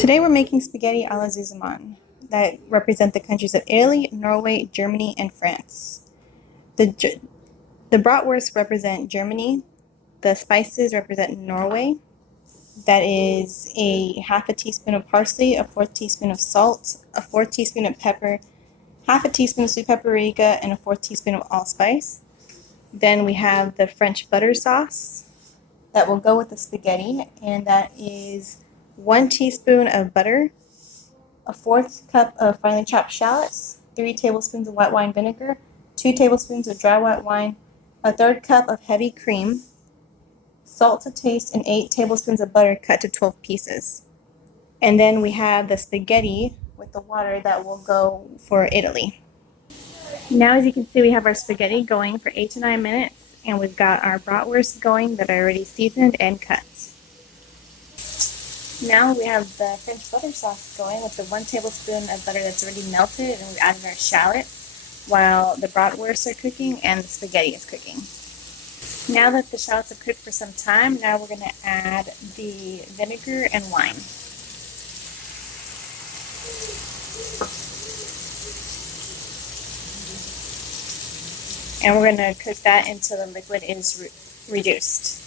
Today we're making spaghetti alla Zusammen that represent the countries of Italy, Norway, Germany, and France. The bratwurst represent Germany. The spices represent Norway. That is a half a teaspoon of parsley, a fourth teaspoon of salt, a fourth teaspoon of pepper, half a teaspoon of sweet paprika, and a fourth teaspoon of allspice. Then we have the French butter sauce that will go with the spaghetti, and that is 1 teaspoon of butter, a fourth cup of finely chopped shallots, 3 tablespoons of white wine vinegar, 2 tablespoons of dry white wine, a third cup of heavy cream, salt to taste, and 8 tablespoons of butter cut to 12 pieces. And then we have the spaghetti with the water that will go for Italy. Now, as you can see, we have our spaghetti going for 8 to 9 minutes, and we've got our bratwurst going that are already seasoned and cut. Now we have the French butter sauce going with the 1 tablespoon of butter that's already melted, and we've added our shallots while the bratwurst are cooking and the spaghetti is cooking. Now that the shallots have cooked for some time, now we're going to add the vinegar and wine. And we're going to cook that until the liquid is reduced.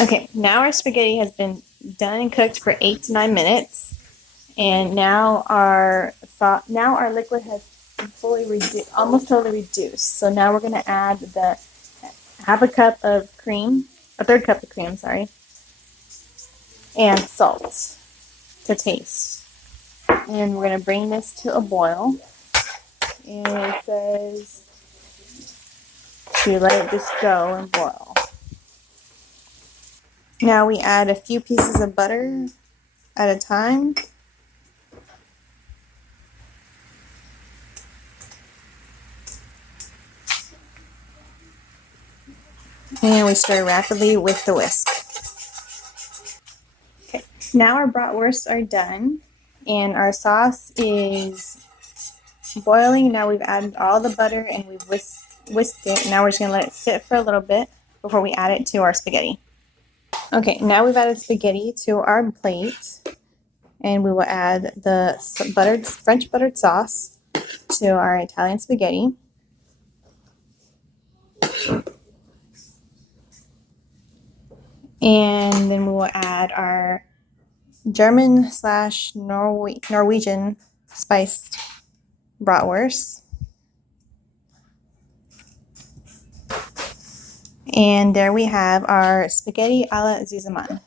Okay, now our spaghetti has been done and cooked for 8 to 9 minutes, and now our liquid has fully almost totally reduced. So now we're going to add the half a cup of cream, a third cup of cream, sorry, and salt to taste. And we're going to bring this to a boil. And it says to let it just go and boil. Now we add a few pieces of butter at a time. And we stir rapidly with the whisk. Okay, now our bratwursts are done and our sauce is boiling. Now we've added all the butter and we've whisked it. Now we're just going to let it sit for a little bit before we add it to our spaghetti. Okay, now we've added spaghetti to our plate, and we will add the French buttered sauce to our Italian spaghetti. And then we will add our German/Norwegian spiced bratwurst. And there we have our spaghetti alla Zusammen.